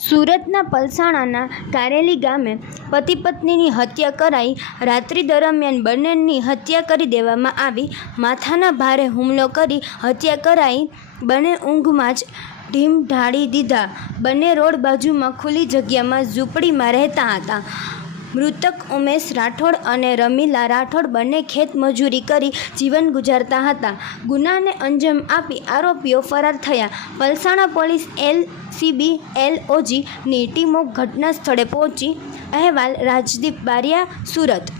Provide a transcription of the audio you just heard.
સુરતના પલસાણાના કારેલી ગામે પતિ પત્નીની હત્યા કરાઈ। રાત્રિ દરમિયાન બંનેની હત્યા કરી દેવામાં આવી। માથાના ભારે હુમલો કરી હત્યા કરાઈ। બંને ઊંઘમાં જ ઢીમ ઢાળી દીધા। બંને રોડ બાજુમાં ખુલ્લી જગ્યામાં ઝૂંપડીમાં રહેતા હતા। મૃતક ઉમેશ રાઠોડ અને રમીલા રાઠોડ બંને ખેત મજૂરી કરી જીવન ગુજારતા હતા। ગુનાને અંજામ આપી આરોપીઓ ફરાર થયા। પલસાણા પોલીસ એલસીબી એલઓજીની ટીમો ઘટના સ્થળે પહોંચી। અહેવાલ રાજદીપ બારિયા, સુરત।